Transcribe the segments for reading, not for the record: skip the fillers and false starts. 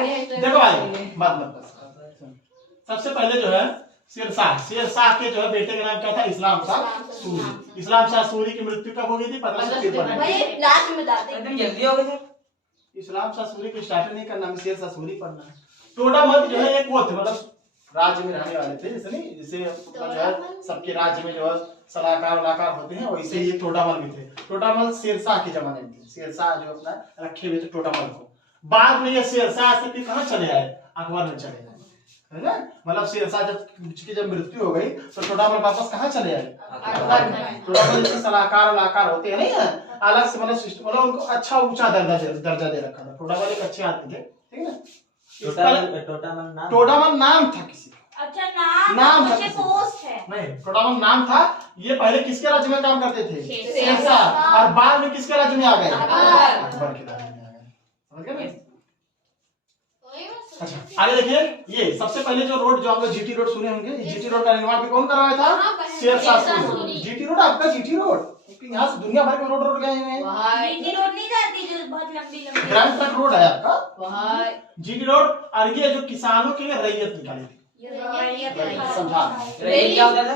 देखो भाई मत सबसे पहले जो है शेरशाह के जो है बेटे का नाम क्या था? इस्लाम शाह सूरी। इस्लाम शाह सूरी की मृत्यु कब हो गई थी? 1553 में। लास्ट में बता दे, जल्दी हो गए। इस्लाम शाह सूरी को स्टार्ट नहीं करना, शेरशाह सूरी पढ़ना है। टोडामल जो है एक वो थे, मतलब राज्य में रहने वाले थे, जैसे नहीं जैसे जो है सबके राज्य में जो है सलाहकार वलाकार होते हैं, वैसे ये टोडामल भी थे। टोडामल शेरशाह के जमाने में थे। शेरशाह जो अपना रखे हुए थे टोडामल को। बाद में ये शेरशाह से फिर कहाँ चले आए? अकबर में चले आए, है ना? मतलब शेरशाह जब मृत्यु हो गई तो टोडामल वापस कहाँ चले आए? अकबर में। टोडामल जैसे सलाहकार वलाकार होते हैं नहीं है, अलग से मतलब सिस्टम, मतलब उनको अच्छा ऊंचा दर्जा दे रखा था। टोडामल एक अच्छे आदमी थे, ठीक है ना? टोडामल नाम था किसी का। अच्छा नाम था, पोस्ट है नहीं टोडामल नाम था। ये पहले किसके राज्य में काम करते थे? शेरशाह। और बाद में किसके राज्य में आ गए? अकबर के राज्य में आ गए। समझ गए ना? अच्छा आगे देखिए, ये सबसे पहले जो रोड जो आप लोग जीटी रोड सुने होंगे, जीटी रोड का निर्माण भी कौन करवाया था? शेरशाह सूरी। जीटी रोड आपका जीटी रोड, यहाँ से दुनिया भर के रोड गए हुए हैं। जीटी रोड नहीं जाती जो बहुत लंबी ग्रैंड ट्रंक रोड है आपका जीटी रोड। और ये जो किसानों के लिए रैयत निकाली थी, समझा क्या होता था?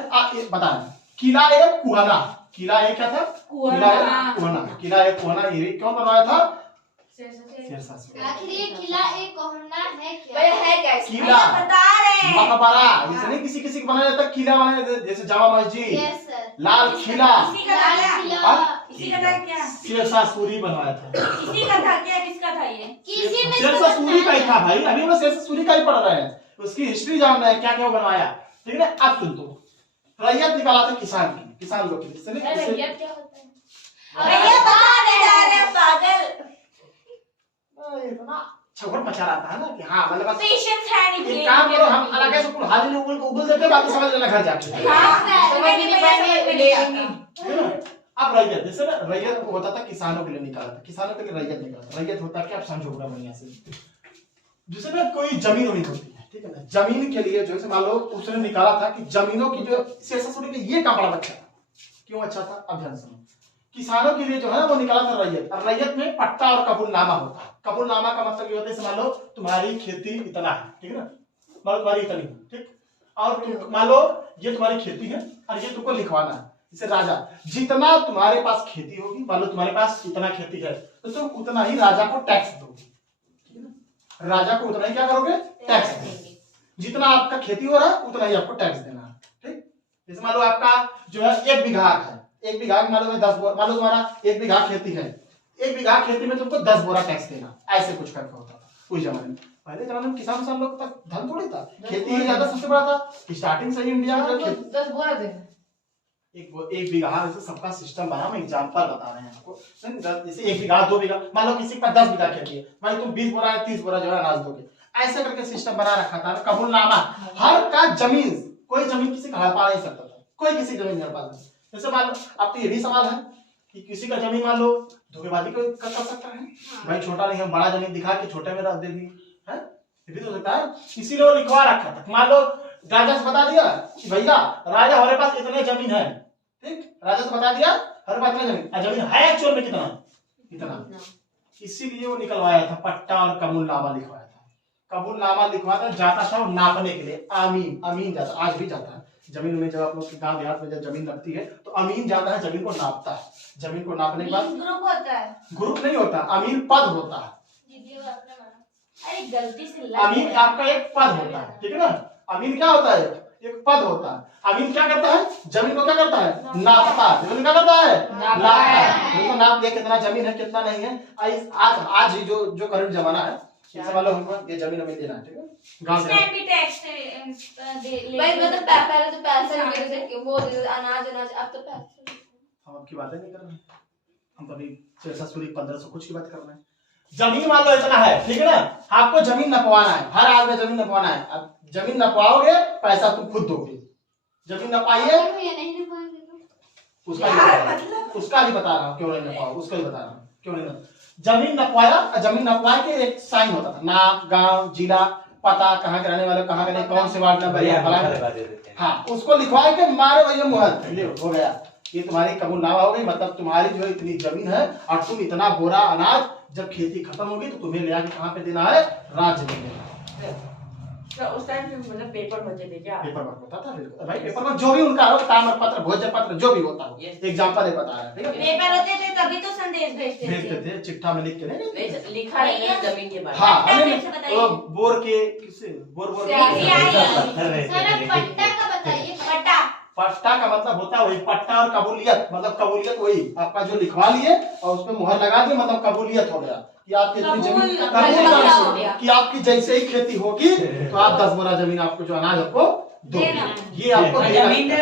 बता किला एक कुहना, किला एक क्या था? किला एक कुहना। किला एक कुहना ये क्यों बनवाया था? शेरशाह सूरी। आखिर ये किला एक कहना है क्या? भाई है कैसे? किला बता रहे हैं। मकबरा, जैसे नहीं किसी किसी को बनाया जाता किला बनाया जाता, जैसे जामा मस्जिद, यस सर। लाल किला, इसी का था क्या? इसी का था क्या? शेरशाह सूरी बनवाया था। इसी का था क्या? किसका था ये? किसी में शेरशाह सूरी का ही था भाई, अभी हम लोग शेरशाह सूरी का ही पढ़ रहे हैं, उसकी हिस्ट्री जान रहे हैं क्या क्या बनवाया, ठीक है? अब सुन तो रैयत निकाला था किसान की, किसान लोग की, जिससे रैयत क्या होता है? भैया बताने जा रहे हैं पागल। इतना छगड़ मचा रहा था ना कि हाँ मतलब पेशेंस है नहीं। एक काम करो, हम अलग से कुल हाजिर उगल को उगल देते, बाकी समझ लेना घर जाके। अब रैयत, जैसे ना रैयत होता था किसानों के लिए निकाला था, किसानों के लिए रैयत निकाला था। रैयत होता क्या, आप समझो बड़ा बढ़िया से, जैसे ना कोई जमीन होनी होती है, ठीक है ना? जमीन के लिए जो है मान लो उसने निकाला था कि जमीनों की जो शेरशाह सूरी के ये काम बड़ा अच्छा था। क्यों अच्छा था? अब ध्यान सुनो। किसानों के लिए जो है वो निकाला था रैयत, और रैयत में पट्टा और कबूलनामा होता है। कबूलनामा का मतलब ये होता है, मान लो तुम्हारी खेती इतना है, ठीक है ना? मतलब तुम्हारी इतनी, ठीक, और तुम मान लो ये तुम्हारी खेती है और ये तुमको लिखवाना है। जैसे राजा, जितना तुम्हारे पास खेती होगी, मान लो तुम्हारे पास इतना खेती है तो तुम उतना ही राजा को टैक्स दोगे, ठीक है ना? राजा को उतना ही क्या करोगे? टैक्स दोगे। जितना आपका खेती हो रहा है उतना ही आपको टैक्स देना है, ठीक? जैसे मान लो आपका जो है 1 बीघा है, 1 बीघा मान लो 10 बोरा, मान लो तुम्हारा 1 बीघा खेती है, 1 बीघा खेती में तुमको 10 बोरा टैक्स देना, ऐसे कुछ करके होता था उस जमाने में। पहले जमाने में किसान लोग के पास धन थोड़ी था, खेती ही ज्यादा सबसे बड़ा था। स्टार्टिंग से ही इंडिया में 10 बोरा देना, एक बीघा, जैसे सबका सिस्टम बना, हम एग्जांपल बता रहे हैं आपको। जैसे 1 बीघा 2 बीघा, मान लो किसी के पास 10 बीघा खेती है, भाई तुम 20 बोरा या 30 बोरा जो है अनाज दोगे, ऐसे करके सिस्टम बना रखा था। कबूलनामा, हर का जमीन, कोई जमीन किसी का हड़पा नहीं सकता था, कोई किसी जमीन हड़पा नहीं। जैसे मान लो अब तो ये भी सवाल है कि किसी का जमीन मान लो धोखेबाजी कर सकता है, भाई छोटा नहीं है बड़ा जमीन दिखा के छोटे में रख देगी, है? ये भी तो हो सकता है। इसीलिए वो लिखवा रखा था। मान लो राजा से बता दिया कि भैया राजा हमारे पास इतने जमीन है, ठीक, राजा से बता दिया हमारे पास इतने जमीन, जमीन है एक्चुअल में कितना, इतना। इसीलिए वो निकलवाया था, पट्टा और कबूलनामा लिखवाया था। कबूलनामा लिखवाया जाता था नापने के लिए, अमीन, अमीन जाता, आज भी जाता है जमीन में। जब आप लोग गांव देहात में जब जमीन लगती है तो अमीन जाता है, जमीन को नापता है। जमीन को नापने के बाद ग्रुप होता है, ग्रुप नहीं होता, अमीन पद होता है। अरे गलती से अमीन आपका एक पद होता है, ठीक है ना? अमीन क्या होता है? एक पद होता है। अमीन क्या करता है? जमीन को क्या करता है? नापता है। जमीन क्या करता है? नापता है। जमीन को नाप लिया कितना जमीन है कितना नहीं है। आज ही जो करंट जमाना है, जैसे मान लो हमको ये जमीन हमें देना है, ठीक है? गांव से भी टैक्स दे भाई मतलब पहले तो पैसे मिलते थे, वो अनाज, अब तो पैसे। हम आपकी बातें नहीं कर रहे हैं, हम अभी शेरशाह सूरी 1500 कुछ की बात कर रहे हैं। जमीन मान लो इतना है, ठीक है ना? आपको जमीन नपवाना है, हर हाल में जमीन नपवाना है। अब जमीन नपवाओगे पैसा तुम खुद दोगे। जमीन नपाइए उसका भी बता रहा हूँ क्यों नहीं नपाओ, उसका भी बता रहा हूँ क्यों नहीं। जमीन नपवाया, जमीन नपवा के एक साइन होता था, नाम, गांव, जिला, पता, कहाँ के रहने वाले, कहाँ के नहीं, कौन से वार्ड नंबर है, हाँ, उसको लिखवाए के मारे भैया मुहर हो गया। ये तुम्हारी कबूलनामा हो गई, मतलब तुम्हारी जो है इतनी जमीन है और तुम इतना बोरा अनाज जब खेती खत्म होगी तो तुम्हें ले आके कहाँ पे देना है, राज्य में देना। तो उस टाइम पे मतलब पेपर होते थे क्या? पेपर वर्क होता था बिल्कुल भाई, पेपर वर्क जो भी उनका हो, ताम्र पत्र भोज्य पत्र जो भी होता हो, एग्जाम्पल ये बता रहा है, ठीक है। पेपर होते थे तभी तो संदेश भेजते भेजते थे चिट्ठा में लिख के, नहीं लिखा रहता था जमीन के बारे में। हाँ पट्टा अरे कैसे बताइए? वो बोर के किससे बोर सर अब पट्टा का बताइए। पट्टा पट्टा का मतलब होता है वही पट्टा और कबूलियत, मतलब कबूलियत वही आपका जो लिखवा लिए और उसपे मुहर लगा दिए, मतलब कबूलियत हो गया कि आपकी इतनी जमीन कबूल हो गया। कि आपकी जैसे ही खेती होगी तो आप 10 बोरा जमीन आपको जो अनाज आपको दो, ये आपको जमीन दे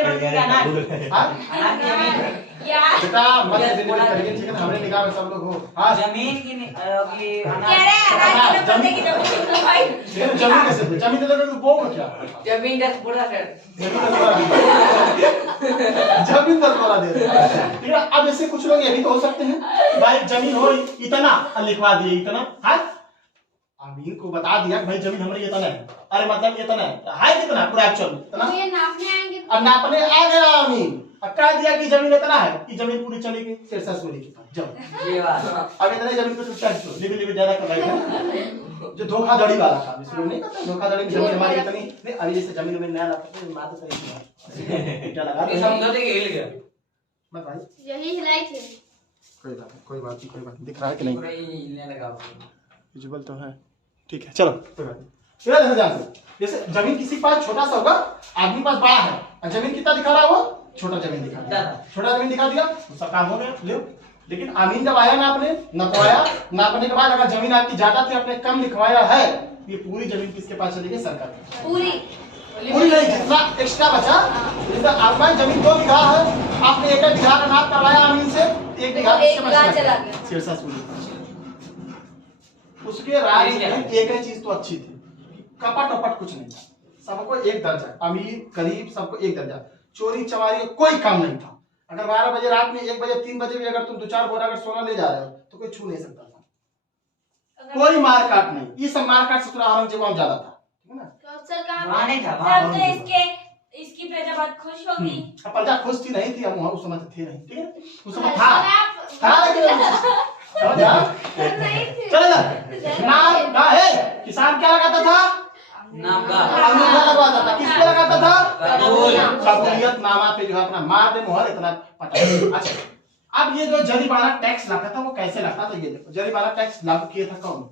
यार बेटा मत डिलीवरी करिए, ठीक है, हमारे निगाह में सब लोग हो। हाँ जमीन की कह रहे हैं अनाज में पड़ने की जमीन तो भाई लेकिन जमीन कैसे दे? जमीन दे दोगे तो बोओगे क्या? जमीन 10 बोरा कर जमीन 10 बोरा दे रहे हैं, ठीक है। अब ऐसे कुछ लोग ये भी तो हो सकते हैं कि भाई जमीन हो इतना लिखवा दिए इतना, हाँ अमीन को बता दिया भाई जमीन हमारी इतना है, अरे मतलब इतना है कितना पूरा एक्चुअल इतना, तो ये नापने आएंगे अब नापने आ गया अमीन, अब कह दिया कि जमीन इतना है कि जमीन पूरी चली गई सिरसा सूरी के पास जब ये बात अब इतने जमीन को टैक्स दो लिमिट ज्यादा कर रहे हैं, जो धोखाधड़ी वाला काम इसलिए नहीं करते, धोखाधड़ी में जमीन हमारी इतनी नहीं, अभी जैसे जमीन में नया लाते हैं मात्र सही क्या लगा समझो कि हिल गया मत भाई, यही हिलाई थी। कोई बात नहीं, कोई बात नहीं, कोई बात नहीं, दिख रहा है कि नहीं पूरा ही हिलने लगा विजुअल तो है, ठीक है चलो कोई बात नहीं। इधर देखो ध्यान से, जैसे जमीन किसी के पास छोटा सा होगा, आदमी के पास बड़ा है और जमीन कितना दिखा रहा है वो छोटा जमीन दिखा दिया, छोटा जमीन दिखा दिया तो सब काम हो गया ले। लेकिन अमीन जब आया नापने नपवाया, नापने के बाद अगर जमीन आपकी ज्यादा थी आपने कम लिखवाया है, ये पूरी जमीन किसके पास चली गई? सरकार के। पूरी पूरी नहीं, जितना एक्स्ट्रा बचा, जैसे आपका जमीन 2 बीघा है, आपने 1 बीघा का नाप करवाया अमीन से, 1 बीघा किसके पास चला गया? सिरसा सूरी। उसके राज्य में एक ही चीज तो अच्छी थी, कपट वपट कुछ नहीं था, सबको एक दर्जा, अमीर गरीब सबको एक दर्जा, चोरी चमारी कोई काम नहीं था। अगर 12 बजे रात में 1 बजे 3 बजे भी अगर तुम 2-4 बोरा अगर सोना ले जा रहे हो तो कोई छू नहीं सकता था, कोई मार काट नहीं, ये सब मार काट ससुरा औरंगजेब में ज्यादा था, ठीक है ना। तो सर कहाँ वहाँ नहीं था तब तो इसकी प्रजा बहुत खुश होगी। अब प्रजा खुश थी नहीं थी, हम वहाँ उस समय थे नहीं, ठीक है, उस समय सर था आप समझ आ? नहीं थे। चलो इधर, नाम का है किसान क्या लगाता था? नाम का अंगूठा लगवाता था, किस पे लगाता था? कबूल। कबूलियत नामा पे जो है अपना मार दे मोहर इतना पता। अच्छा अब ये जो जरीमाना टैक्स लगता था वो कैसे लगता था, ये देखो जरीमाना टैक्स लागू किया था कौन?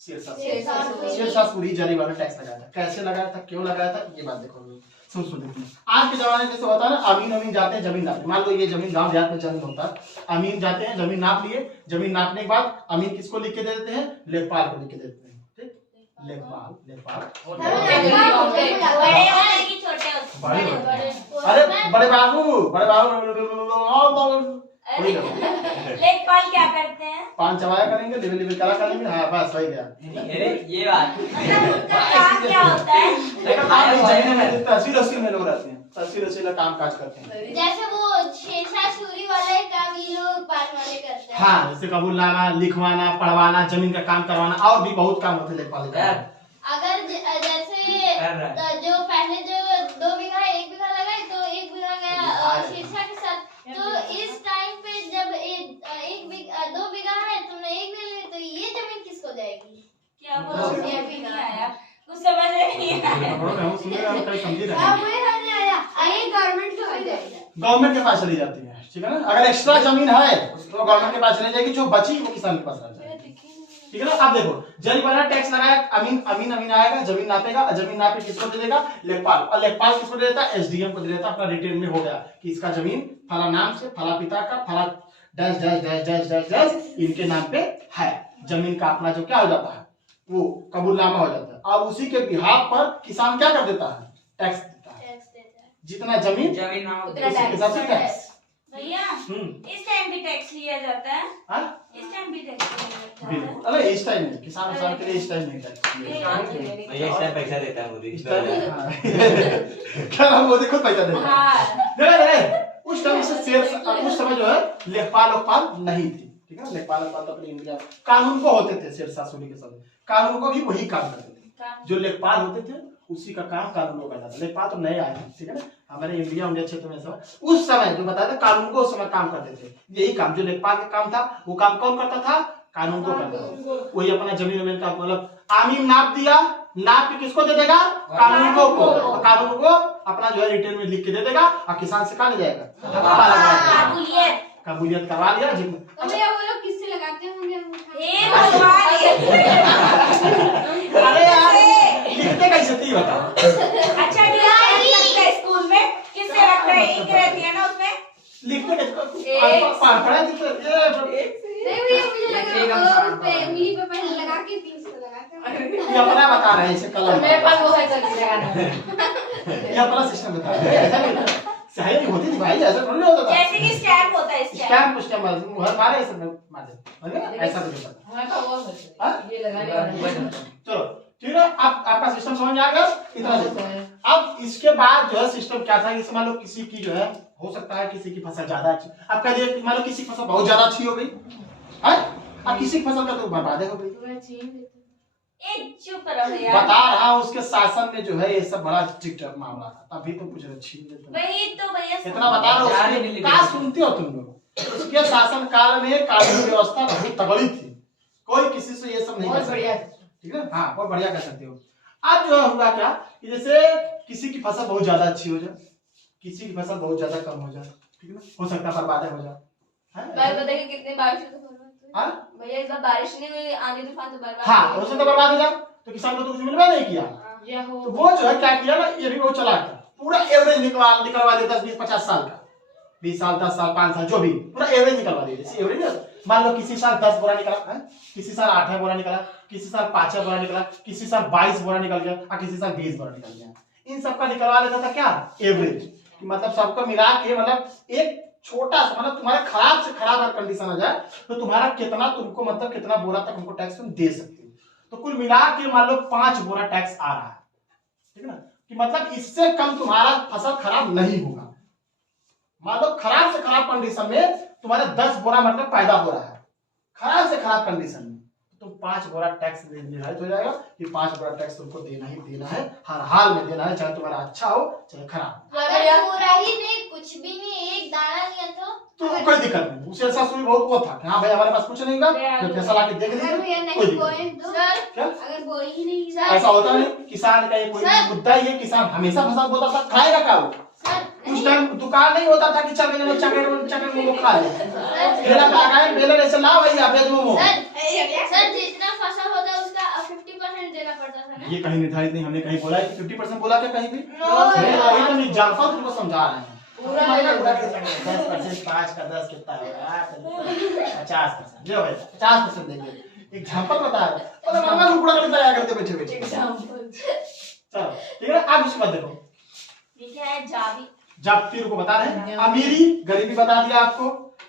सिरसा सूरी जरीमाना टैक्स लगाया था, कैसे लगाया था, क्यों लगाया था, ये बात देखो सुन देखिए। आज के जमाने में जैसे होता है ना, अमीन जाते हैं जमीन नापने, मान लो ये जमीन गांव देहात में जमीन होता है, अमीन जाते हैं जमीन नाप लिए, जमीन नापने के बाद अमीन किसको लिख के दे देते हैं? लेखपाल को लिख के देते हैं, ठीक, लेखपाल बड़े होते कि छोटे होते? बड़े अरे बड़े बाबू लेखपाल क्या करते हैं? पान चबाया करेंगे, लेवल लेवल करा करेंगे, हाँ बस वही गया। ये बात मतलब उनका काम क्या होता है? जमीन में तहसील वसील में लोग रहते हैं, तहसील वसील का काम काज करते हैं। जैसे वो शेषा सूरी वाले काम ये लोग पान वाले करते हैं। हाँ जैसे कबूलनामा लिखवाना, पढ़वाना, जमीन का काम करवाना और भी बहुत काम होते हैं लेखपाल का। अगर जैसे जो पहले जो 2 बीघा 1 बीघा लगाए तो 1 बीघा गया शीर्षा के साथ, तो इस टाइम पे जब 2 बीघा है तुमने 1 बीघा लिया तो ये जमीन किसको जाएगी? क्या बोलो? ये भी नहीं आया, कुछ समझ नहीं आया। हम सुन रहे हैं, कहीं समझे अब रहे वही समझ आया, ये गवर्नमेंट को मिल जाएगा। गवर्नमेंट के पास चली जाती है, ठीक है ना। अगर एक्स्ट्रा जमीन है तो गवर्नमेंट के पास चली जाएगी, जो बची वो किसान के पास रह जाएगी, ठीक है ना। अब देखो जरीमाना टैक्स लगाया, अमीन आएगा, जमीन नापेगा, जमीन नापे किसको दे देगा? लेखपाल, और लेखपाल किसको दे देता है? एसडीएम को दे देता है, अपना रिटेन में हो गया कि इसका जमीन फला नाम से फला पिता का फला dash dash dash dash dash dash इनके नाम पे है। जमीन का अपना जो क्या हो जाता है वो कबूलनामा हो जाता है, और उसी के बिहाफ पर किसान क्या कर देता है? टैक्स देता है, जितना जमीन उतना उसी के हिसाब से टैक्स। भैया इस टाइम भी टैक्स लिया जाता है? हाँ इस टाइम भी टैक्स लिया जाता है? बिल्कुल, अरे इस टाइम नहीं, किसान के लिए इस टाइम नहीं टैक्स भैया इस टाइम पैसा देता है मोदी। इस टाइम क्या नाम मोदी खुद पैसा देता है। हाँ। देखो उस टाइम से उस समय जो है लेखपाल नहीं थी, ठीक है। लेखपाल तो अपने इंडिया कानून को होते थे, सिरसा सूरी के समय कानून को भी वही काम करते थे। जो लेखपाल होते थे उसी का काम कानूनों का था। लेखपाल तो नए आए, ठीक है ना, हमारे इंडिया क्षेत्र में सब उस समय जो बताया था कानून को उस समय काम करते थे। यही काम जो लेखपाल का काम था वो काम कौन करता था? कानून को करता था। वही अपना जमीन का मतलब आमीन नाप दिया, नाप के किसको दे देगा? कानून को। तो कानून को अपना जो है रिटर्न में लिख के दे देगा और किसान से कहा ले जाएगा, काबूलियत करवा लिया। भैया वो लोग किससे लगाते होंगे? हे भगवान अरे यार लिखते कैसे थी बताओ? अच्छा लगता है स्कूल में किससे लगता है? इंक रहती है ना उसमें, लिखते कैसे? पढ़ा ये नहीं भैया मुझे लगा वो उस पे उंगली पे पहले लगा के फिर से लगाते हैं। ये अपना बता रहे हैं इसे कलर मेरे पास वो है सर लगाना। ये अपना सिस्टम बता रहे हैं। ऐसा नहीं सही नहीं होती थी भाई, ऐसा थोड़ी होता था। जैसे कि स्टैम्प होता है, स्टैम्प हर मारे ऐसा मारे ऐसा कुछ होता हमारे पास वो है हाँ? ये लगाने वाला। चलो ठीक है, अब आपका सिस्टम समझ में आ गया इतना देखो। अब इसके बाद जो है सिस्टम क्या था, इस मान लो किसी की जो है हो सकता है किसी की फसल ज्यादा अच्छी, अब कह दिए मान लो किसी की फसल बहुत ज्यादा अच्छी हो गई है, अब किसी की फसल का तो बर्बाद हो गई। चुप रहो यार, बता रहा हूँ उसके शासन में जो है ये सब बड़ा स्ट्रिक्ट मामला था, तभी तो कुछ छीन लेते वही तो भैया इतना बता रहा हूँ। क्या सुनते हो तुम लोग? उसके शासन काल में कानून व्यवस्था बहुत तगड़ी थी, कोई किसी से ये सब नहीं कर सकता, ठीक है। हाँ बहुत बढ़िया कर सकते हो। अब जो हुआ क्या कि जैसे किसी की फसल बहुत ज्यादा अच्छी हो जाए, किसी की फसल बहुत ज्यादा कम हो जाए, ठीक है ना, हो सकता है बर्बाद हो जाए। भाई बताइए कितने बारिश हुई तो हाँ भैया इस बार बारिश नहीं हुई, आंधी तूफान तो बर्बाद हाँ उसमें तो बर्बाद हो जाए, तो किसान को तो कुछ मिलवा नहीं किया। ये हो तो वो जो है क्या किया ना, ये भी वो चला था पूरा एवरेज निकलवा देता 20-50 साल का, 20 साल 10 साल 5 साल जो भी पूरा एवरेज निकलवा देते। जैसे एवरेज मान लो किसी साल 10 बोरा निकला है, किसी साल 8 बोरा निकला, किसी साल 5 बोरा निकला, किसी साल 22 बोरा निकल गया और किसी साल 20 बोरा निकल गया। इन सबका निकलवा लेता था क्या एवरेज, मतलब सबको मिला के मतलब एक छोटा सा मतलब तुम्हारा खराब से खराब अगर कंडीशन आ जाए तो तुम्हारा कितना तुमको मतलब कितना बोरा तक तुमको टैक्स तुम दे सकते हो। तो कुल मिला के मान लो 5 बोरा टैक्स आ रहा है, ठीक है ना, कि मतलब इससे कम तुम्हारा फसल खराब नहीं होगा। मान लो खराब से खराब कंडीशन में तुम्हारा 10 बोरा मतलब पैदा हो रहा है, खराब से खराब कंडीशन में तो 5 बोरा टैक्स निर्धारित हो जाएगा कि 5 बोरा टैक्स तुमको देना ही देना है, हर हाल में देना है, चाहे तुम्हारा अच्छा हो चाहे खराब। अगर पूरा ही नहीं, कुछ भी नहीं, एक दाना नहीं तो कोई दिक्कत नहीं, उसे ऐसा सुनी बहुत वो था कि हाँ भाई हमारे पास कुछ नहीं होगा, तो पैसा लाके देख अगर भैया लीजिए, नहीं कोई दिक्कत पॉइंट दो सर, क्या अगर बोल ही नहीं नहीं। सर, ऐसा होता नहीं, किसान का ये कोई मुद्दा ही है, किसान हमेशा फसल बोता था, खाएगा क्या वो? सर उस टाइम दुकान नहीं होता था कि चल गए चकट मोमो खा ले, ठेला पे लगाए मेले जैसे लाओ भैया बेच मोमो। सर जितना फसल होता है उसका 50% देना पड़ता था ना। ये कहीं निर्धारित नहीं, हमने कहीं बोला है कि 50% बोला क्या कहीं भी? नहीं तो एग्जांपल तुमको समझा रहे हैं। पूरा 10% 5 का 10 कितना होगा? 50% जो है 50% देंगे, एग्जांपल बता रहे हैं और मम्मा रुपड़ा करके दया करते बैठे बैठे। चलो ठीक है, आप उसके बाद देखो ये क्या है? जावी जब्ती को बता रहे हैं, अमीरी गरीबी बता दिया आपको,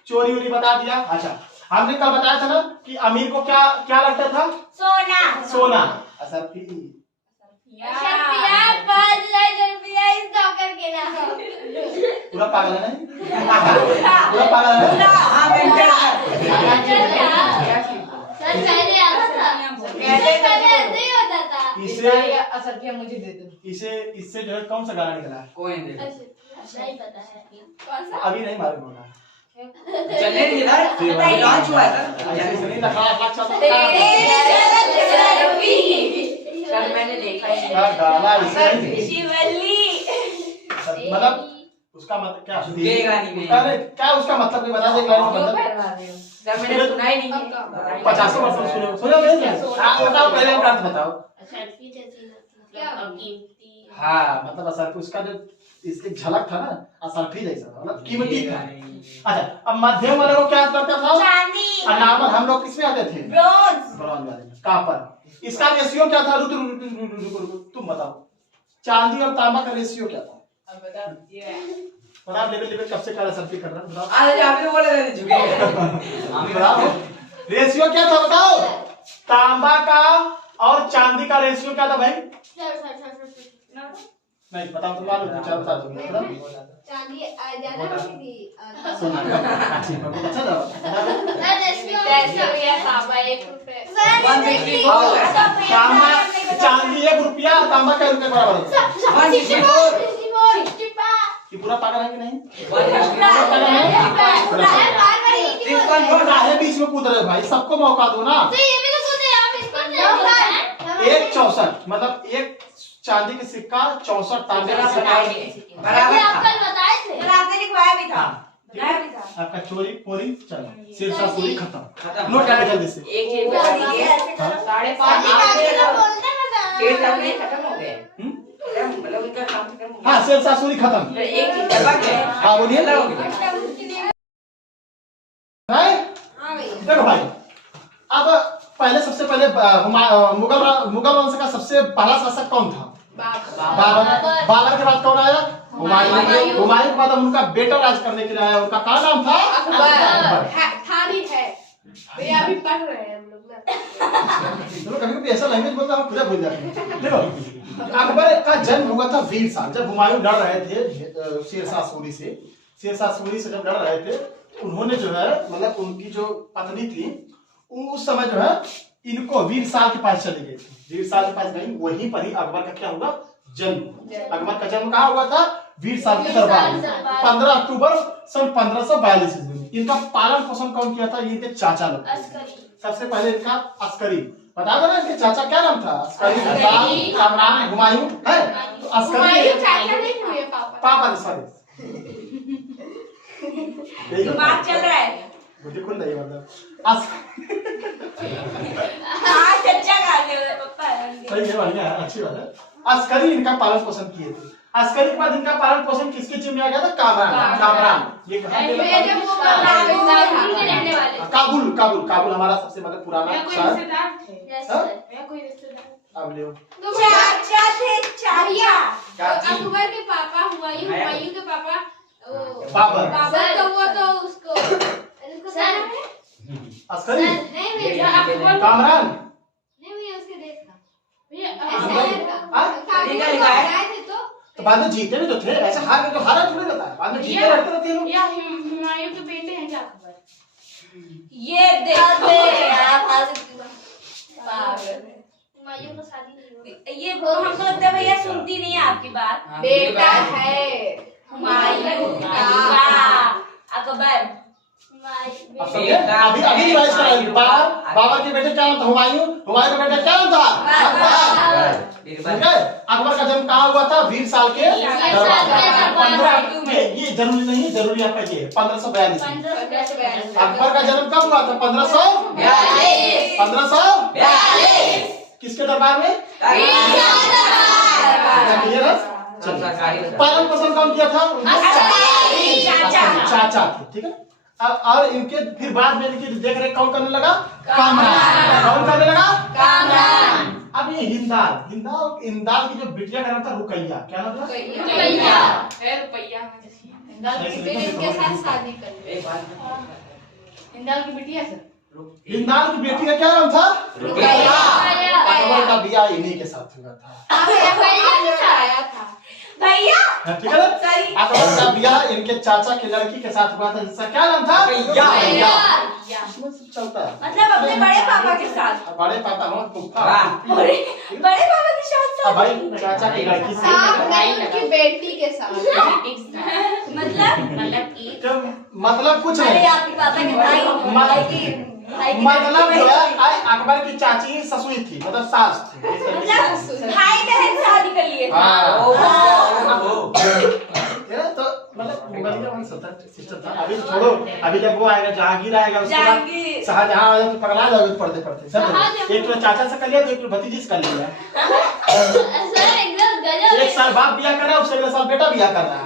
चोरी वोरी बता दिया। अच्छा हमने कल बताया था ना कि अमीर को क्या क्या लगता था? सोना सोना। असरफी रुपया 5,000 रुपया इस नौकर के नाम। पूरा पागल है नहीं? पूरा पागल है ना? हाँ बेटा सर पहले आता था, पहले ऐसे ही होता था। इसे असर किया मुझे दे दो। इससे जो है कौन सा गाना निकला है? कोई नहीं अच्छा नहीं पता है कौन सा? अभी नहीं मालूम होगा। चलने नहीं इधर लॉन्च हुआ है ऐसे नहीं रखा लाख चल सर मैंने देखा है गाना इससे शिवल्ली मतलब उसका मतलब क्या? झुकेगा नहीं मैं। अरे क्या उसका मतलब नहीं बता दे लाइन क्यों मतलब पहलवा रहे हो? सर मैंने सुना ही नहीं है। 50 वर्ष सुने सुने नहीं? आप बताओ पहले हम बात बताओ। हाँ मतलब असरफी उसका जो इसकी झलक था ना, असरफी जैसा मतलब कीमती था। अच्छा अब मध्यम वाले को क्या करता था? चांदी और नॉर्मल हम लोग किसमें आते थे? ब्रोंज ब्रॉन्ज वाले में। कॉपर। इसका रेशियो क्या था? रुको तुम बताओ, चांदी और तांबा का रेशियो क्या था? अब बता दीजिए। और आप लेवल कब से कर असरफी कर रहा है बताओ? आज आपने बोला था झुकेगा। बताओ रेशियो क्या था बताओ? तांबा का और चांदी का रेशियो क्या था भाई? नहीं बताओ तुम मालूम है? चलो बता दो चांदी ज्यादा होती थी सोना अच्छी बहुत अच्छा था। सर रेशियो पैसे भैया तांबा 1 रुपए तांबा चांदी 1 रुपया तांबा क्या रुपये बराबर होता है? 164 ये पूरा पागल है कि नहीं? 164 काहे बीच में कूद रहे हो भाई? सबको मौका दो ना। एक 64 मतलब एक चांदी का सिक्का 64 तांबे का सिक्का बराबर था। पर आपने लिखवाया भी था। बनाया भी था। आपका चोरी पोरी चलो सिरसा पूरी खत्म। खत्म। नोट करो जल्दी से। एक चीज बता दीजिए 5:30 डेढ़ लाख में खत्म हो गए मतलब उनका काम खत्म हो हाँ सिरसा पूरी खत्म। गया एक चीज दबा के हाँ बोलिए। हो गया है? देखो भाई अब पहले सबसे पहले मुगल वंश का सबसे पहला शासक कौन था? बाबर। बाबर के बाद कौन आया? हुमायूं। हुमायूं के बाद उनका बेटा राज करने के लिए आया, उनका क्या नाम था? अभी पढ़ रहे हैं हम लोग ना। चलो कभी कभी ऐसा लैंग्वेज बोलता हम खुद भूल जाते हैं। देखो अकबर का जन्म हुआ था 20 साल जब हुमायूं लड़ रहे थे शेरशाह सूरी से। शेरशाह सूरी से जब लड़ रहे थे उन्होंने जो है मतलब उनकी जो पत्नी थी उस समय जो है इनको 20 साल के पास चली गई थी। 20 साल के पास गई वहीं पर ही अकबर का क्या हुआ जन्म। अकबर का जन्म कहाँ हुआ था? 20 साल के दरबार में 15 अक्टूबर सन 1542 ईस्वी में। इनका पालन पोषण कौन किया था? ये इनके चाचा लोग। सबसे पहले इनका अस्करी बता दो ना इनके चाचा क्या नाम था? अस्करी कामरान हुमायूं है तो अस्करी पापा सॉरी दिमाग चल रहा है। मुझे खुल रही है मतलब हाँ चर्चा कर रहे हो पापा। सही है बढ़िया है अच्छी बात है। अस्करी इनका पालन पोषण किए थे। अस्करी के बाद इनका पालन पोषण किसके जिम्मे आ गया था? कामरान। कामरान ये कहाँ के लोग? काबुल काबुल काबुल हमारा सबसे मतलब पुराना शहर। अब ले चाचा थे चाचा। अकबर के पापा हुमायूं के पापा बाबर तो वो तो उसको अस्करी नहीं कामरान उसके देखा तो बाद में जीते भी तो थे ऐसे हार के तो हारा थोड़ी रहता है बाद में जीते रहते रहते हैं लोग। हुमायूं के बेटे हैं क्या अकबर? ये देखो हुमायूं का शादी नहीं हुआ। ये हमको लगता है भैया सुनती नहीं है आपकी बात। बेटा है हुमायूं का अकबर। अब समझे? अभी अभी रिवाइज कराएंगे। बाबर बाबर के बेटे क्या नाम था? हुमायूं। हुमायूं का बेटा क्या नाम था? अकबर। ठीक है अकबर का जन्म कहाँ हुआ था? 20 साल के ये जरूरी नहीं जरूरी आपका ये 1542 अकबर का जन्म कब हुआ था? 1542 किसके दरबार में? क्लियर है? पालन पोषण कौन किया था? चाचा थे। ठीक है और इनके फिर बाद में इनकी देख रेख कौन करने लगा? कामरान। कौन करने लगा? कामरान। अब ये हिंदाल की जो बिटिया का नाम था रुकैया। क्या नाम था? रुपैया के साथ शादी कर ली। हिंदाल की बिटिया से हिंदाल की बेटी का क्या नाम था? रुकैया। अकबर का ब्याह इन्हीं के साथ हुआ था। आया था भैया ठीक है ना? अकबर का ब्याह इनके चाचा की लड़की के साथ हुआ था जिसका क्या नाम था? रुकैया। इसमें सब चलता है मतलब अपने बड़े पापा के साथ। बड़े पापा हो फूफा। बड़े पापा के साथ अब भाई चाचा की लड़की से उनकी बेटी के साथ मतलब कुछ अरे नहीं आपके पापा के भाई की मतलब जो है अकबर की चाची ससुर थी मतलब सास थी। भाई बहन शादी कर लिए थे। तो मतलब मुगलिया वंश सिस्टम था। अभी तो छोड़ो अभी जब वो आएगा जहांगीर आएगा उसके बाद शाहजहां आएगा तो पगला जाओगे पढ़ते पढ़ते सब। एक तो चाचा से कर लिया तो एक तो भतीजी से कर लिया। एक साल बाप बियाह कर रहा है उससे अगले साल बेटा बियाह कर रहा है।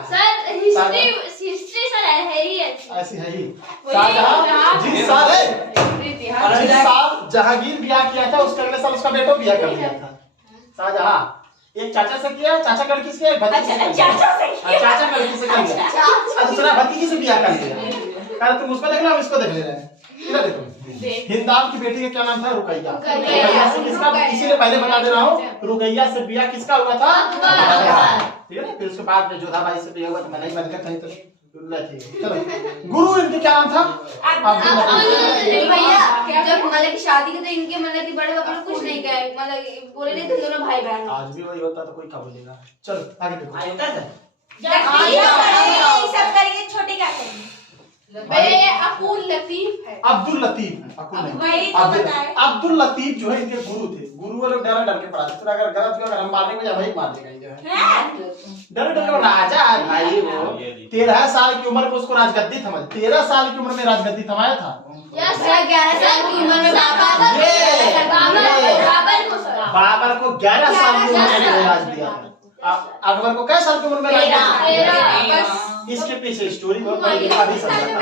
ऐसी है ही शाहजहां जिस साल जहांगीर बियाह किया था उसके अगले साल उसका बेटा बियाह कर लिया था। शाहजहां एक चाचा से किया चाचा का लड़की से भतीजी से चाचा से चाचा का लड़की से कर लिया दूसरा भतीजी से बियाह कर लिया। कर तुम उसको देख लो हम इसको देख ले रहे हैं। इधर देखो हिंदाल की बेटी का क्या नाम था? रुकैया। रुकैया से किसका इसीलिए पहले बता दे रहा हूँ रुकैया से बियाह किसका हुआ था? ठीक है ना? फिर उसके बाद में जोधाबाई से बियाह हुआ तो मैं नहीं बन गया कहीं तो चलो गुरु इनके क्या नाम था? भैया जब मतलब की शादी की तो इनके मतलब की बड़े पापा ने कुछ नहीं कहा, मतलब बोले नहीं तुम दोनों भाई बहन। आज भी वही होता तो कोई क्या बोलेगा। चलो आगे देखो। आयोता था सब करेंगे, छोटे क्या करेंगे? अब्दुल लतीफ है। अब्दुल लतीफ है, अकुल नहीं। वही तो बताए। अब्दुल लतीफ जो है इनके गुरु थे। गुरु वाले डर डर के पढ़ाते थे, अगर गलत हुआ अगर हम मारने को जाए वही मार देगा जो है। डर डर के राजा है भाई वो। 13 साल की उम्र में उसको राजगद्दी थमा, 13 साल की उम्र में राजगद्दी थमाया था। 11 साल की उम्र में बाबर को 11 साल की उम्र में राज दिया। अकबर को कैसे साल की उम्र में राज दिया? इसके पीछे स्टोरी बहुत बड़ी है, अभी समझाता हूं।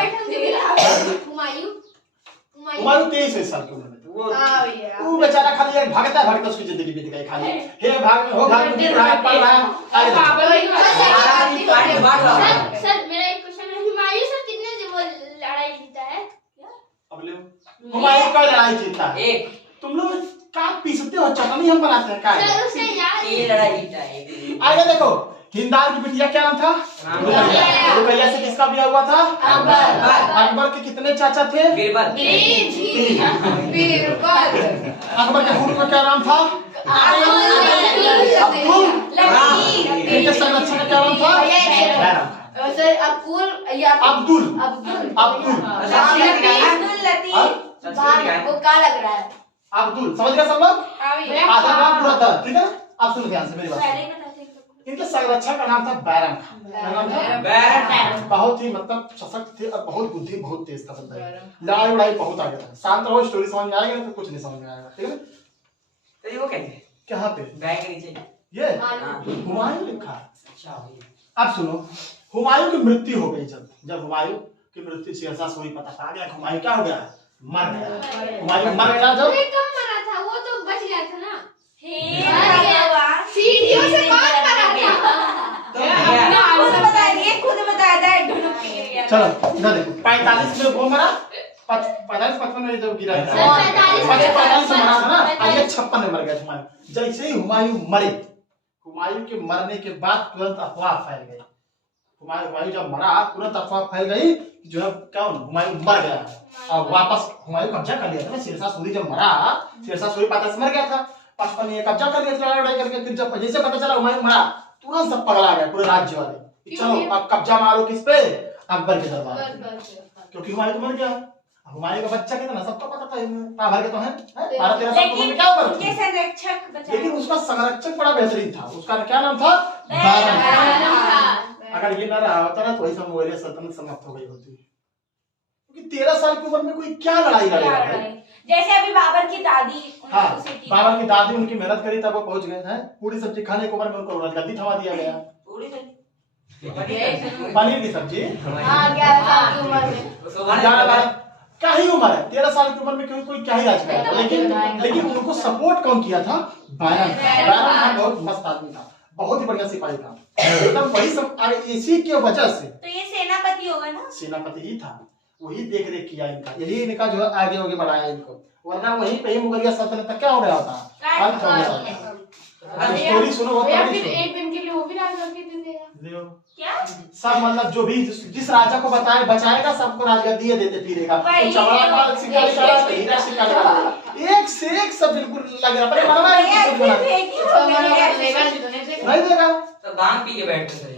हुमायूं 23 साल की उम्र में वो बेचारा खाली एक भागता उसकी जिंदगी बीत गई खाली। हे भाग हो भाग गिर रहा है, पड़ रहा है। सर मेरा एक क्वेश्चन है, हुमायूं सर कितने से वो लड़ाई जीता है? अब ले हुमायूं का लड़ाई जीता है। एक तुम लोग का पीसते हो, चटनी हम बनाते हैं का? सर उसे याद ये लड़ाई जीता है। आगे देखो, हिंदाल की बिटिया क्या नाम था? रुकैया से किसका ब्याह हुआ था? अकबर के कितने चाचा थे? बीरबल। अकबर के गुरु का क्या नाम था? अब्दुल। इनके संरक्षक का क्या नाम था? अब्दुल। वो क्या लग रहा है? अब्दुल समझ गए सब लोग? आधा नाम पूरा था, ठीक है? अब सुनो ध्यान से मेरी बात। इनके संरक्षक का नाम था बैरम खान। क्या नाम था? बैरम। बहुत ही मतलब सशक्त थे और बहुत बुद्धि बहुत तेज था बंदा। लड़ाई उड़ाई बहुत आगे था। शांत रहो, स्टोरी समझ में आएगा तो कुछ नहीं समझ में आएगा, ठीक है? तो ये वो कैसे? कहाँ पे? बैग के नीचे। ये हुमायूं लिखा है। अब सुनो, हुमायूं की मृत्यु हो गई। जब हुमायूं की मृत्यु शेरशाह सूरी पता आ गया, हुमायूं क्या हो गया? मर गया। हुमायूं मर गया जब कब मरा था? वो तो बच गया था ना। सीढ़ियों से कौन मरा खुद बताया था ढुलुक गिर गया। चलो इधर देखो, 45 में वो मरा, 45-55 में जब गिरा था, 45 में मरा था ना, और ये 56 में मर गया हुमायूं। जैसे ही हुमायूं मरे, हुमायूं के मरने के बाद तुरंत अफवाह फैल गई। हुमायूं जब मरा तुरंत अफवाह फैल गई जो है क्या हुमायूं मर गया। और वापस हुमायूं कब्जा कर लिया था ना। शेरशाह सूरी जब मरा, शेरशाह सूरी 55 मर गया था, 55 ने कब्जा कर लिया था लड़ाई करके। फिर जब जैसे पता चला हुमायूं मरा, तुरंत सब पगला गया पूरे राज्य वाले। चलो अब कब्जा मारो किस पे? अकबर के दरबार पे, क्योंकि हुमायूं तो मर गया। हुमायूं का बच्चा कितना सबको पता था, भर के तो है 12-13 साल की उम्र में क्या हुआ? उनके संरक्षक बचा। लेकिन उसका संरक्षक बड़ा बेहतरीन था। उसका क्या नाम था? बैरम खान। अगर ये ना रहा होता ना तो वही सब मुगलिया सल्तनत समाप्त हो गई होती। क्योंकि 13 साल की उम्र में कोई क्या लड़ाई लड़ेगा? जैसे अभी बाबर की दादी। हाँ, बाबर की दादी उनकी मेहनत करी तब वो पहुंच गए हैं। पूरी सब्जी खाने की उम्र में उनको राजगद्दी थमा दिया गया। पनीर की सब्जी 11 साल की उम्र में। क्या ही उम्र है? 13 साल की उम्र में कोई क्या ही राज करेगा? लेकिन उनको सपोर्ट कौन किया था? बैरम खान बहुत मस्त आदमी था, बहुत ही बढ़िया सिपाही था एकदम। वही सब इसी की वजह से तो ये सेनापति होगा ना? सेनापति ही था, वही देख रेख किया इनका, यही इनका जो है आगे आगे बढ़ाया इनको। वरना वहीं पे ही मुगलिया सल्तनत तक क्या हो गया था? अंत हो गया था। स्टोरी सुनो, फिर एक दिन के लिए वो भी राजगद्दी दे देगा। क्या? सब मतलब जो भी जिस राजा को बचाएगा सबको राजगद्दी देते फिरेगा। तो चमड़ा का शिकारी का, हीरा शिकारी का, एक से एक सब बिल्कुल लग रहा। पर मरना नहीं देगा। तो भांग पी के बैठते थे।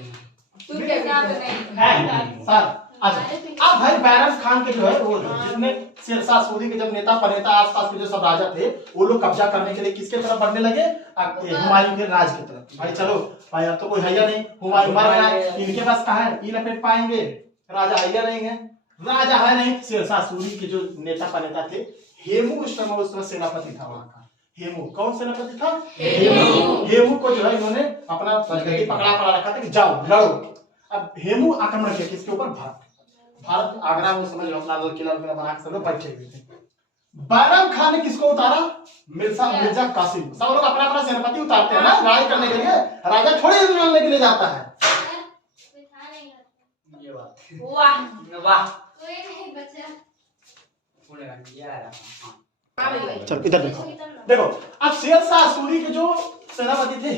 सर अब भाई बैरम खान के जो है वो जितने शेरशाह सूरी के जब नेता पनेता आसपास के जो सब राजा थे, वो लोग कब्जा करने के लिए किसके तरफ बढ़ने लगे? हुमायूं के राज की तरफ। भाई चलो भाई अब तो कोई है नहीं, हुमायूं मर गया, इनके पास कहाँ है? ये लपेट पाएंगे? राजा है नहीं है, राजा है नहीं। शेरशाह सूरी के जो नेता पनेता थे, हेमू उस समय सेनापति था वहां का। हेमू कौन सेनापति था? हेमू को जो है इन्होंने अपना राजगद्दी पकड़ा रखा था कि जाओ लड़ो। अब हेमू आक्रमण किया किसके ऊपर? भारत आगरा में समझ लो अपना लाल किला बना के सब लोग बैठे हुए थे। बैरम खान ने किसको उतारा? मिर्जा कासिम। सब लोग अपना अपना सेनापति उतारते हैं ना लड़ाई करने के लिए, राजा थोड़ी लड़ने के लिए जाता है। ये बात वाह वाह कोई नहीं बचा। चलो इधर देखो अब शेरशाह सूरी के जो सेनापति थे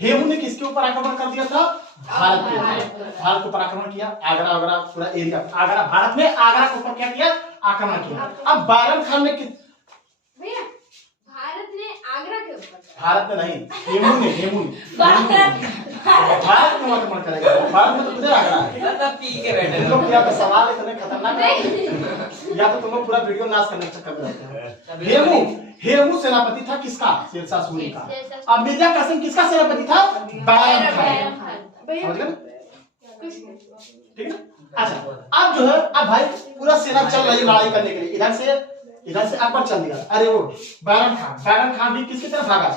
हेमू ने किसके ऊपर आक्रमण कर दिया था? भारत के ऊपर आक्रमण किया, आगरा वगैरह पूरा एरिया, आगरा भारत में आगरा के ऊपर क्या किया, आक्रमण किया। अब बैरम खान ने भैया भारत ने आगरा के ऊपर, भारत में नहीं, हेमू ने भारत में आक्रमण करेगा, भारत में तो तुझे आगरा है। मतलब पी के बैठे तुम लोग क्या तो सवाल इतने खतरनाक है, या तो तुम लोग पूरा वीडियो नाश करने के चक्कर में रहते हो। हेमू सेनापति था किसका, शेरशाह सूरी का। अब मिर्जा कासिम किसका सेनापति था, बैरम खान। समझ गए? ठीक है। अच्छा अब जो है, अब भाई पूरा सेना चल रही है लड़ाई करने के लिए, इधर से अकबर चल दिया। अरे वो बैरम खान भी किसकी तरफ भागा,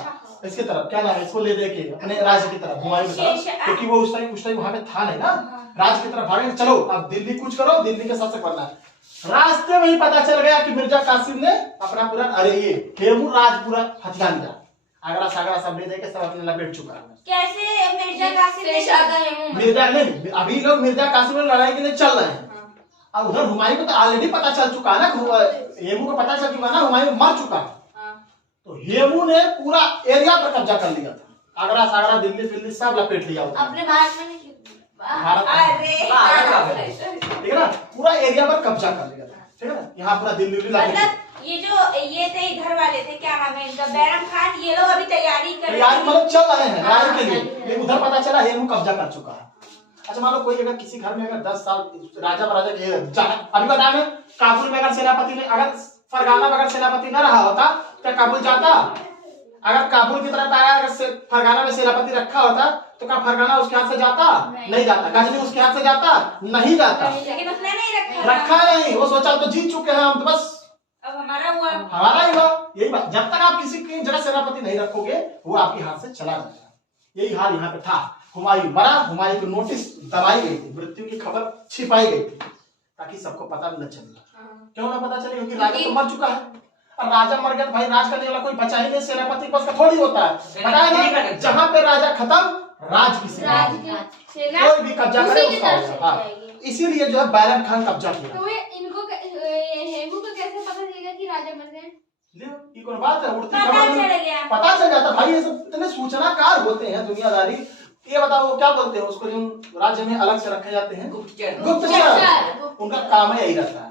इसकी तरफ, क्या नाम है इसको, ले दे के अपने राज्य की तरफ, हुमायूं की तरफ, क्योंकि वो उस टाइम वहां पे था नहीं ना, राज्य की तरफ भागे। चलो अब दिल्ली कूच करो, दिल्ली के शासक बनना है। रास्ते में ही पता चल गया कि मिर्जा कासिम ने अपना पूरा, अरे ये हेमू राज पूरा हथिया लिया, आगरा सागरा सब ले देके सब अपने लपेट चुका है। कैसे मिर्जा कासिम मिर्जा नहीं, अभी लोग मिर्जा कासिम में लड़ाई के लिए चल रहे हैं। अब उधर हुमायूं को तो ऑलरेडी पता चल चुका है ना, हेमू को पता चल चुका है ना, हुमायूं मर चुका है। तो हेमू ने पूरा एरिया पर कब्जा कर लिया था, आगरा सागरा दिल्ली सब लपेट लिया अपने भारत में नहीं, ठीक है ना, पूरा एरिया पर कब्जा कर लिया था, ठीक है ना, यहाँ पूरा दिल्ली मतलब ये थे इधर वाले थे, क्या नाम है इनका, बैरम खान, ये लोग अभी तैयारी कर रहे हैं, मतलब चल रहे हैं लड़ाई के लिए। उधर पता चला हेमू कब्जा कर चुका है। अच्छा मान लो कोई अगर किसी घर में अगर 10 साल राजा अभी का टाइम है, काबुल में अगर सेनापति ने, अगर फरगाना में अगर सेनापति न रहा होता तो काबुल जाता, अगर काबुल की तरफ आया, अगर फरगाना में सेनापति रखा होता तो क्या फरगाना उसके हाथ से जाता, नहीं जाता, गजनी उसके हाथ से जाता, नहीं जाता, लेकिन उसने नहीं रखा नहीं, वो सोचा तो जीत चुके हैं हम, तो बस अब हमारा हुआ, हमारा ही हुआ। यही बात, जब तक आप किसी की जगह सेनापति नहीं रखोगे वो आपके हाथ से चला जाएगा। यही हाल यहाँ पे था। हुमायूं मरा, हुमायूं को नोटिस दबाई गई थी, मृत्यु की खबर छिपाई गई थी ताकि सबको पता न चले। क्यों ना पता चले, क्योंकि राजा तो मर चुका है, और राजा मर गया तो भाई राज करने वाला कोई बचा ही नहीं, सेनापति बस का थोड़ी होता है, पता है ना, जहाँ पे राजा खत्म राज किसी का, कोई भी कब्जा करे उसका होगा। इसीलिए जो है बैरम खान कब्जा किया। तो इनको हेमू को कैसे पता चलेगा कि राजा मर गए? ये कौन बात है, उड़ती पता खबर चल गया, पता चल जाता भाई, ये सब इतने सूचनाकार होते हैं दुनियादारी। ये बताओ वो क्या बोलते हैं उसको, जो राज्य में अलग से रखे जाते हैं, गुप्तचर, उनका काम ही यही रहता है।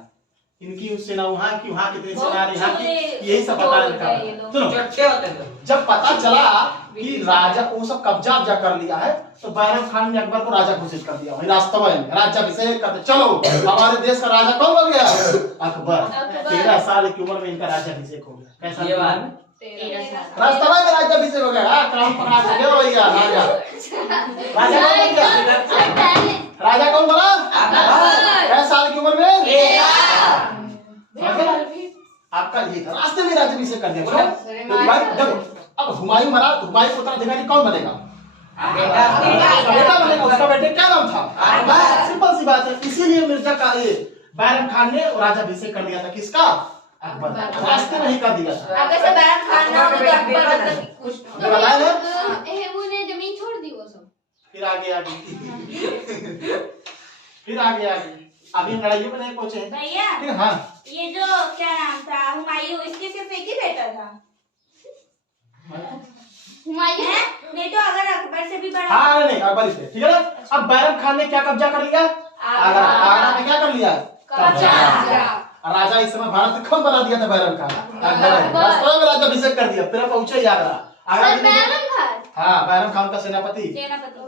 इनकी सेना वहाँ की, वहाँ कितनी सेना यहाँ की, यही सब पता रहता है। सुनो, जब पता चला कि राजा वो सब कब्जा कर लिया है तो बैरम खान ने अकबर को राजा घोषित कर दिया, वही रास्तव में राज्याभिषेक करते, चलो हमारे देश का राजा कौन बन गया, अकबर। 13 साल की उम्र में इनका राज्याभिषेक हो गया। कैसा ये बात रास्तव में राज्याभिषेक हो गया, क्राउन पर आ गया भैया राजा। राजा कौन बन गया, राजा कौन बना, 13 साल की उम्र में। आपका ये था, रास्ते में राज्याभिषेक कर दिया। बोलो तो भाई देखो, अब हुमायूं मरा तो हुमायूं को उत्तराधिकारी कौन बनेगा, बेटा बनेगा। उसका बेटे क्या नाम था, सिंपल सी बात है। इसीलिए मिर्जा का ये बैरम खान ने राज्याभिषेक कर दिया था, किसका, अकबर। रास्ते में ही कर दिया था। अगर से बैरम खान ना होता तो अकबर कुछ हेमू ने जमीन छोड़ दी वो सब, फिर आगे फिर आगे अभी लड़ाई में नहीं पहुंचे भैया। हाँ, ये जो क्या नाम था हुमायूं, इसके सिर्फ एक ही बेटा था, हुमायूं है? नहीं तो अगर अकबर से भी बड़ा, हाँ नहीं अकबर से, ठीक है ना। अब बैरम खान ने क्या कब्जा कर लिया, आगरा में क्या कर लिया, कब्जा। राजा इस समय भारत कौन बना दिया था, बैरम खान, अकबर। रास्ते में राज्याभिषेक कर दिया, फिर पहुंचे ही आगरा। हाँ, बैरम खान का सेनापति,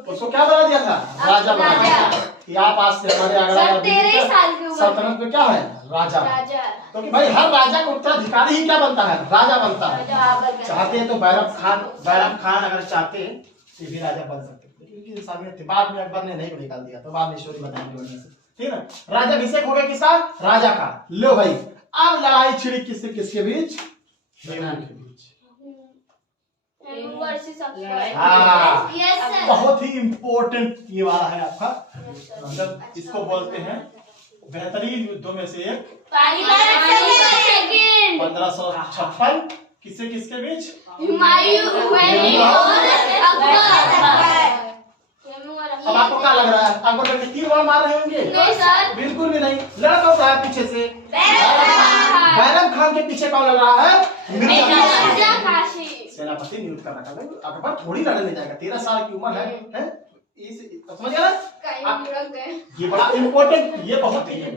उसको क्या बना दिया था, राजा बना दिया। आप आज से हमारे आगरा 13 साल की उम्र सल्तनत में क्या है, राजा। क्योंकि भाई हर राजा का उत्तराधिकारी ही क्या बनता है, राजा बनता है। चाहते हैं तो बैरम खान अगर चाहते तो भी राजा बन सकते, क्योंकि सामने थे। बाद में अकबर ने नहीं निकाल दिया, तो बाद में स्टोरी बताएंगे वजह से, ठीक है ना। राज्याभिषेक हो गया किसका, राजा का। लो भाई अब लड़ाई छिड़ी किसके बीच, हेमू के बीच। हाँ, बहुत ही इम्पोर्टेंट ये वाला है आपका, मतलब इसको बोलते हैं बेहतरीन युद्धों में से एक। 1556 किसके बीच, हुमायूं और अकबर। अब आपको क्या लग रहा है, अकबर के 3 बार मार रहे होंगे, नहीं सर, बिल्कुल भी नहीं। लड़ कौन रहा है पीछे से, बैरम खान के पीछे कौन लड़ रहा है, मिर्जा कासिम। सेनापति नियुक्त कर रखा है। अकबर थोड़ी लड़ने जाएगा, 13 साल की उम्र है? समझ गया ना? कहीं जुड़ गए। ये बड़ा इम्पोर्टेंट, ये बहुत ही है।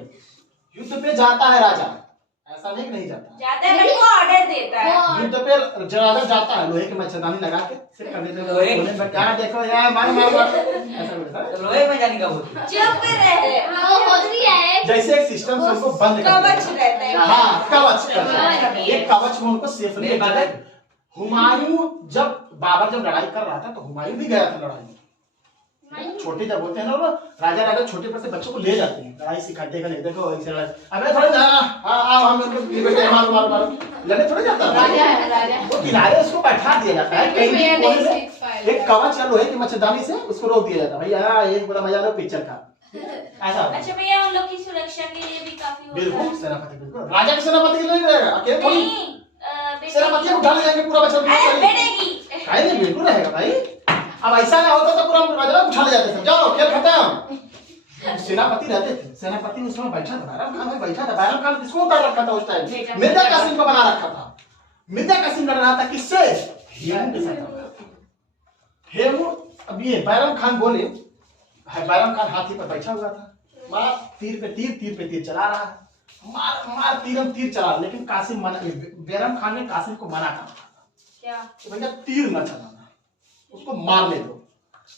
युद्ध पे जाता है राजा, ऐसा नहीं कि नहीं जाता। जाता है, वो ऑर्डर देता है। युद्ध पे राजा जाता है, लोहे की मच्छरदानी लगा के सिर करने से क्या देखो यार, मार मार मार ऐसा बोलता है। लोहे में जाने का बोल। चुप रहे। वो होती है जैसे एक सिस्टम से उनको बंद कर कवच रहता है। हाँ, कवच करता है। एक कवच में उनको सेफली मेरी बात है। हुमायूं जब बाबर जब लड़ाई कर रहा था तो हुमायूं भी गया था लड़ाई में। छोटे जब होते हैं ना वो राजा छोटे पर से बच्चों को ले जाते हैं लड़ाई सिखाते हैं, देखो ऐसे लड़ाई, अबे थोड़ा जा आओ हम उनको बेटे मारो मारो मारो लड़ने थोड़ा जाता राजा है राजा। वो किनारे उसको बैठा दिया जाता है कहीं भी कोने में, एक कवच या लोहे की मच्छरदानी से उसको रोक दिया जाता है, भैया एक बड़ा मजा लो पिक्चर का, ऐसा होता है। अच्छा भैया, उन लोग की सुरक्षा के लिए भी काफी होता बिल्कुल है। सेनापति, बिल्कुल राजा के सेनापति के लिए नहीं रहेगा, अकेले कोई नहीं, सेनापति को उठा ले जाएंगे पूरा बच्चा बेटेगी। खाएंगे, बिल्कुल रहेगा भाई। अब ऐसा ना होता तो पूरा राजा उठा ले जाते थे, जाओ खेल खत्म। सेनापति रहते थे, सेनापति उसमें बैठा था, बैरम खान में बैठा था। बैरम खान किसको उतार रखा था उस टाइम? मिर्जा कासिम को बना रखा था। मिर्जा कासिम लड़ रहा था किससे? हेमू के साथ लड़ रहा था। हेमू, अब ये बैरम खान बोले, बैरम खान हाथी पर बैठा हुआ था, मार तीर पे तीर, तीर पे तीर चला रहा है, मार मार तीरम तीर चला, लेकिन कासिम मना, बैरम खान ने कासिम को मना कर क्या? कि भैया तीर न चलाना, उसको मारने दो।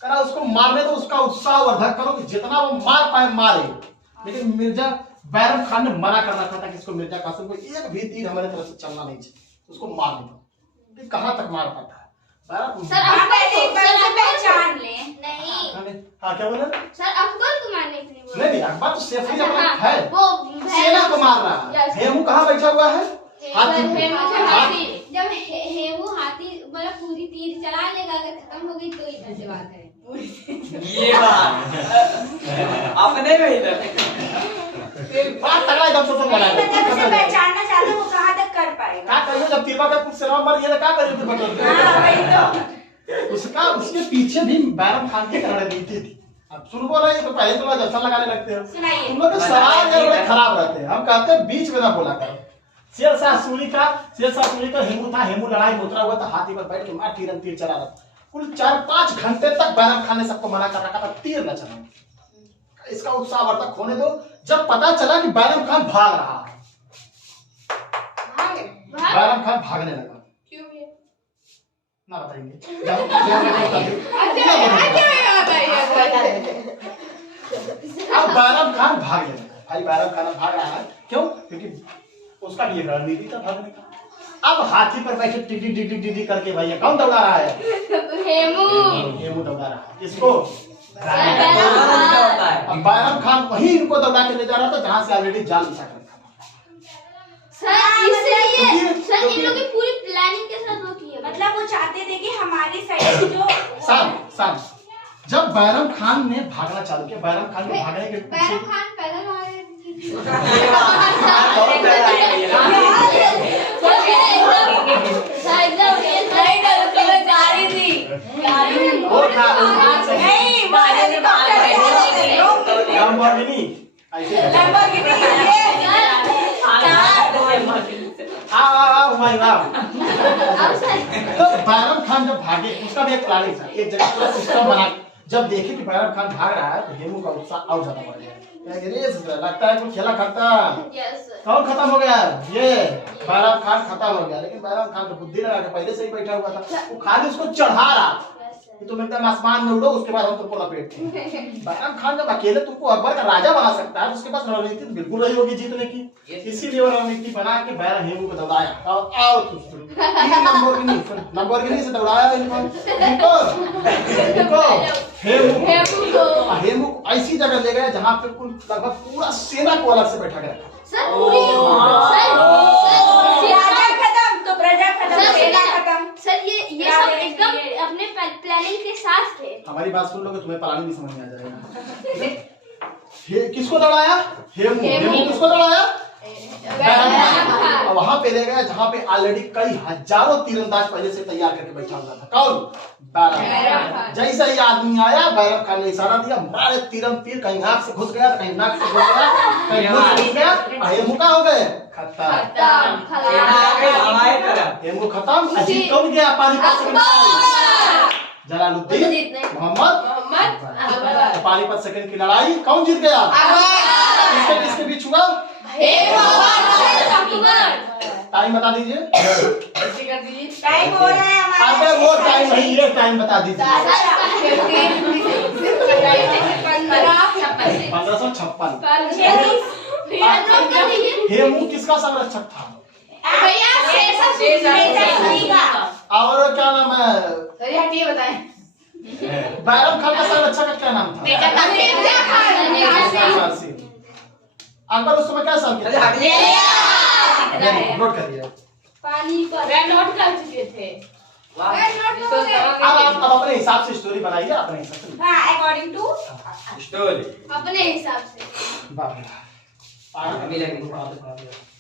करा उसको मारने दो, उसका उत्साह वर्धक करो कि जितना वो मार पाए मारे। लेकिन मिर्जा बैरम खान ने मना कर रखा था कि इसको मिर्जा कासिम को एक भी तीर हमारे तरफ से चलना नहीं चाहिए, उसको मारने दो। कि कहां तक मार पाता है बैरम? सर आप ऐसे एक बार से पहचान लें। नहीं हाँ क्या बोले? सर अकबर को मारने के लिए बोला। नहीं अकबर तो सेफली अच्छा, अपना हाँ, है, वो सेना को मार रहा है। Yes. हेमू कहाँ बैठा हुआ है? हाथी पे। हाथी। जब हेमू हाथी मतलब पूरी तीर चला लेगा, अगर खत्म हो गई तो इधर से बात करें। ये बात अपने में इधर बात तगड़ा एकदम से सब बना मैं जब उसे पहचानना चाहता हूँ, वो कहाँ तक कर पाएगा? क्या करिए जब तीरवा का सेना मर गया क्या करिए हाँ, वही तो। उसका उसके पीछे भी बैरम खान की रणनीति थी। अब शुरू बोला ये तो पहले तो जैसा लगाने लगते हो, सुनाइए। तुम लोग के सवाल यार बड़े खराब रहते हैं। हम कहते हैं बीच में ना बोला करो। शेरशाह सूरी का हेमू था, हेमू लड़ाई में उतरा हुआ था, हाथी पर बैठ के मार तीरन तीर चला रहा था। कुल 4-5 घंटे तक बैरम खान ने सबको मना कर रखा था तीर न चलाओ, इसका उत्साह वर्धक होने दो। जब पता चला कि बैरम खान भाग रहा है, बैरम खान भागने लगा। ना बताएंगे अब बैरम खान भागने लगा। भाई बैरम खान भाग रहा है, क्यों? क्योंकि उसका भी एक रणनीति था भागने का। अब हाथी पर बैठे टिटी टिटी टिटी करके भैया कौन दौड़ा रहा है? हेमू दौड़ा रहा है। किसको? अब बैरम खान वहीं इनको दौड़ा के ले जा रहा था जहां से ऑलरेडी जाल बिछा कर रखा था। सर इसलिए क्योंकि- सर इन लोगों की पूरी प्लानिंग के साथ वो की है। मतलब वो चाहते थे कि हमारी साइड से जो सान जब बैरम खान ने भागना चालू किया, बैरम खान ने भागने के बैरम पीछे खान पैदल भाग रहे थे। और नहीं, वो हेलीकॉप्टर लैम्बोर्गिनी ऐसे आओ भाई आओ। तो बैरम खान जब भागे, उसका भी एक प्लानिंग था, एक जगह पूरा सिस्टम बना। जब देखे कि बैरम खान भाग रहा है तो हेमू का उत्साह और ज्यादा बढ़ गया। लगता है कोई खेला खत्म। कौन खत्म हो गया? ये बैरम खान खत्म हो गया। लेकिन बैरम खान तो बुद्धि लगा के पहले से ही बैठा हुआ था, वो खाली उसको चढ़ा रहा कि तुम एकदम आसमान में उड़ो, उसके बाद हम तुमको लपेटते हैं। बैरम खान जब अकेले तुमको अकबर का राजा बना सकता है, उसके पास रणनीति बिल्कुल रही होगी जीतने की। इसीलिए वो रणनीति बना के बैरम हेमू को दौड़ाया। आओ लैम्बोर्गिनी से दौड़ाया इनको हेमू को ऐसी जगह ले गए जहाँ पे कुल लगभग पूरा सेना को अलग से बैठा के रखा। सर पूरी राजा खत्म तो प्रजा खत्म, सेना खत्म। सर ये सब एकदम अपने प्लानिंग के साथ थे। हमारी बात सुन लोगे तुम्हें प्लानिंग भी समझ में आ जाएगा। किसको दौड़ाया? हेमू किसको दौड़ाया? वहां पे ले गया जहां पे ऑलरेडी कई हजारों तीरंदाज पहले से तैयार करके बैठा हुआ था। कौन? बैरम खान। जैसा ही आदमी आया, बैरम खान ने इशारा दिया, मारे तीरम तीर, कहीं नाक से घुस गया, कहीं नाक से घुस गया, कहीं मुंह से घुस गया। हेमू का हो गए खत्म। हमारे तरफ हेमू खत्म। अजीत कौन गया? पानीपत से जला जलालुद्दीन मोहम्मद मोहम्मद तो पानीपत सेकंड की लड़ाई कौन जीत गया? किसके किसके बीच हुआ? टाइम बता दीजिए। टाइम हो रहा है हमारा। अबे वो टाइम नहीं, ये टाइम बता दीजिए। 1556। हेमू किसका संरक्षक था? और क्या नाम है? बैरम खान का संरक्षक का क्या नाम था? अकबर उस समय क्या साल के थे? नोट करिए। अब अपने हिसाब से स्टोरी बनाइए, अपने हिसाब से। हाँ, according to स्टोरी अपने हिसाब से बाप रे। अभी लगी।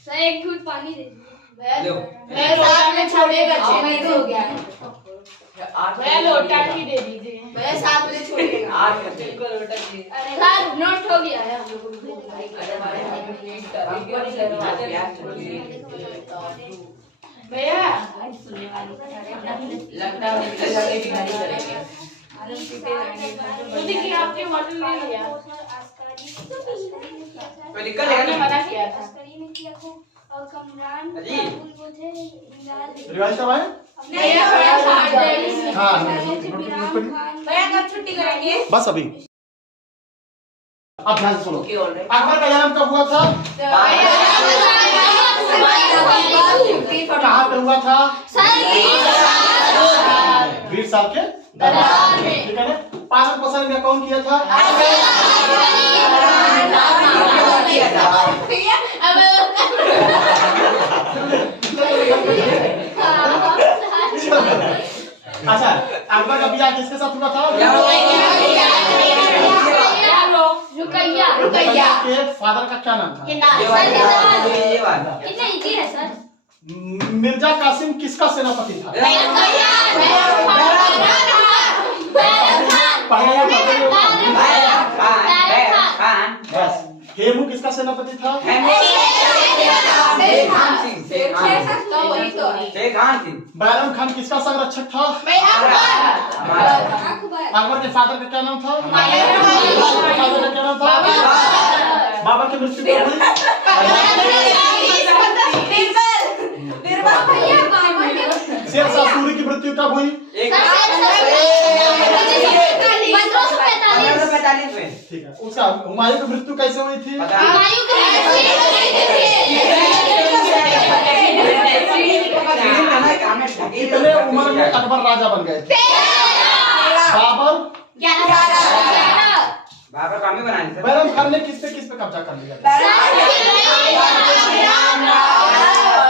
सर एक घूंट पानी दे दीजिए। लो मैं साथ में छोड़ेगा मैं तो हो गया मैं लोटा ही दे दीजिए। मैं साथ में छोड़ेगा 8 करते हैं। सर नोट हो गया है हम लोगों को। भैया लगता है कि भिखारी करेंगे। खुद की आपने मॉडल ले लिया। कोई दिक्कत है आपने क्या? मना किया था। और कमरान अजी। वो थे रिवाज कब आए? हाँ भैया कब छुट्टी करेंगे? बस अभी। अब ध्यान से सुनो। Okay alright. अकबर का जन्म कब हुआ था? कहाँ पे हुआ था? वीर साहब के दरबार में। ठीक है ना? पालन पोषण में कौन किया था? अच्छा, अकबर का ब्याह किसके साथ हुआ था? रुकैया के फादर का क्या नाम था? ये वाला कितना इजी है सर। मिर्जा कासिम किसका सेनापति था? बस। हेमू किसका सेनापति था? बैरम खान किसका संरक्षक था? अकबर के फादर का क्या नाम था? फादर का क्या नाम था? बाबर की मृत्यु कब हुई? शेरशाह सूरी की मृत्यु कब हुई? 1545 में। ठीक है। उसका हुमायूं की मृत्यु कैसे हुई थी? कितने उम्र में अकबर राजा बन गए थे? बाबर। बाबर काम ही बनाने थे। बैरम खान ने किस पे कब्जा कर लिया?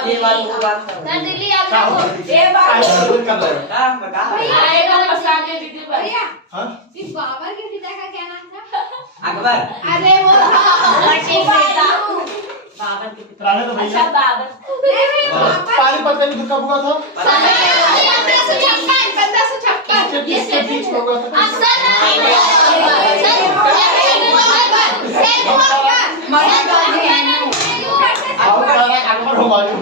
ये बात वो बात सर दिल्ली क्या आपको होगा? कर रहे हो? हां बता। आएगा मसाले दे दीजिए भैया। हाँ? इस बाबर के पिता का क्या नाम था? अकबर। अरे वो बाबर के पिता। राणे तो भैया। अच्छा बाबर। पानीपत का युद्ध कब हुआ था? किसके बीच में हुआ था? और अकबर हुमायूं।